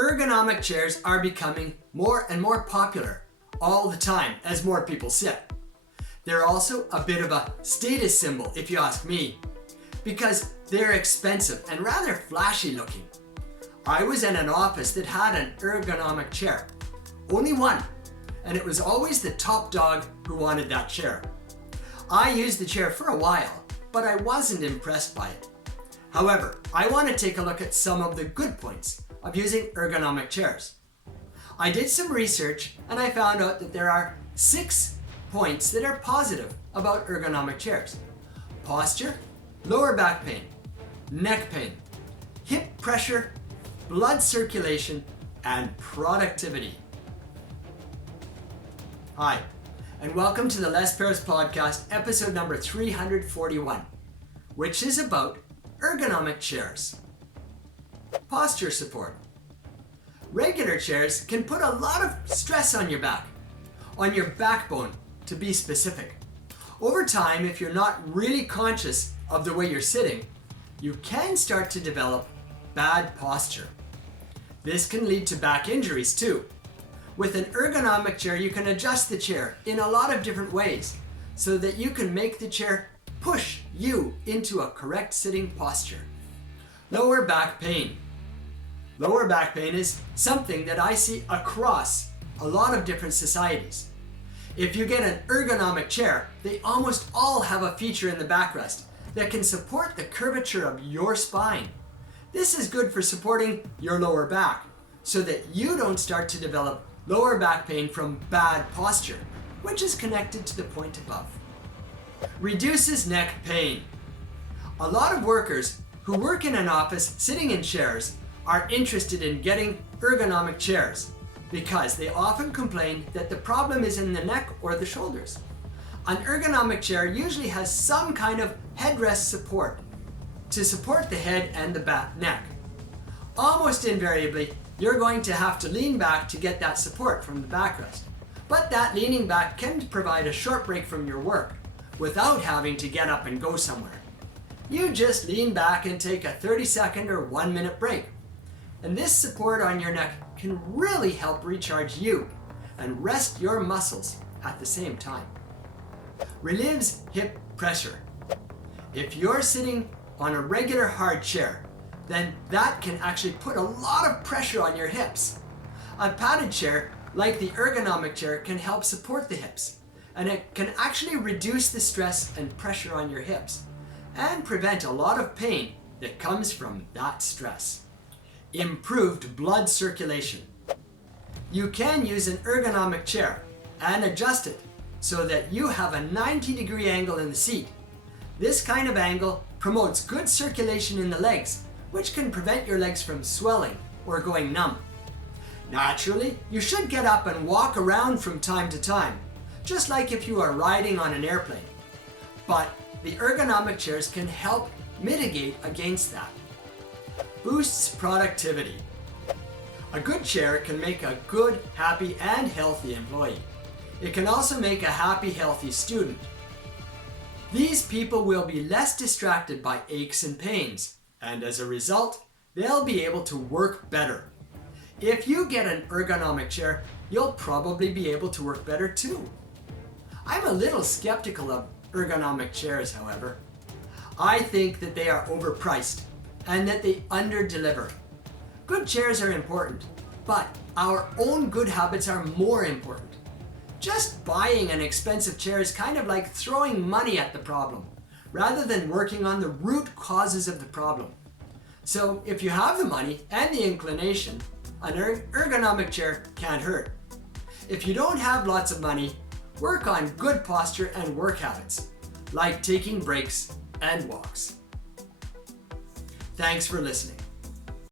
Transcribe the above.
Ergonomic chairs are becoming more and more popular all the time as more people sit. They're also a bit of a status symbol, if you ask me, because they're expensive and rather flashy looking. I was in an office that had an ergonomic chair. Only one, and it was always the top dog who wanted that chair. I used the chair for a while, but I wasn't impressed by it. However, I want to take a look at some of the good points of using ergonomic chairs. I did some research and I found out that there are 6 points that are positive about ergonomic chairs. Posture, lower back pain, neck pain, hip pressure, blood circulation, and productivity. Hi, and welcome to the Les Perez Podcast, episode number 341, which is about ergonomic chairs. Posture support. Regular chairs can put a lot of stress on your backbone to be specific. Over time, if you're not really conscious of the way you're sitting, you can start to develop bad posture. This can lead to back injuries too. With an ergonomic chair, you can adjust the chair in a lot of different ways so that you can make the chair push you into a correct sitting posture. Lower back pain. Lower back pain is something that I see across a lot of different societies. If you get an ergonomic chair, they almost all have a feature in the backrest that can support the curvature of your spine. This is good for supporting your lower back so that you don't start to develop lower back pain from bad posture, which is connected to the point above. Reduces neck pain. A lot of workers who work in an office sitting in chairs are interested in getting ergonomic chairs because they often complain that the problem is in the neck or the shoulders. An ergonomic chair usually has some kind of headrest support to support the head and the neck. Almost invariably, you're going to have to lean back to get that support from the backrest. But that leaning back can provide a short break from your work without having to get up and go somewhere. You just lean back and take a 30-second or 1-minute break. And this support on your neck can really help recharge you and rest your muscles at the same time. Relieves hip pressure. If you're sitting on a regular hard chair, then that can actually put a lot of pressure on your hips. A padded chair, like the ergonomic chair, can help support the hips, and it can actually reduce the stress and pressure on your hips and prevent a lot of pain that comes from that stress. Improved blood circulation. You can use an ergonomic chair and adjust it so that you have a 90-degree angle in the seat. This kind of angle promotes good circulation in the legs, which can prevent your legs from swelling or going numb. Naturally, you should get up and walk around from time to time, just like if you are riding on an airplane. But the ergonomic chairs can help mitigate against that. Boosts productivity. A good chair can make a good, happy, and healthy employee. It can also make a happy, healthy student. These people will be less distracted by aches and pains, and as a result, they'll be able to work better. If you get an ergonomic chair, you'll probably be able to work better too. I'm a little skeptical of ergonomic chairs, however. I think that they are overpriced and that they under-deliver. Good chairs are important, but our own good habits are more important. Just buying an expensive chair is kind of like throwing money at the problem, rather than working on the root causes of the problem. So if you have the money and the inclination, an ergonomic chair can't hurt. If you don't have lots of money, work on good posture and work habits, like taking breaks and walks. Thanks for listening.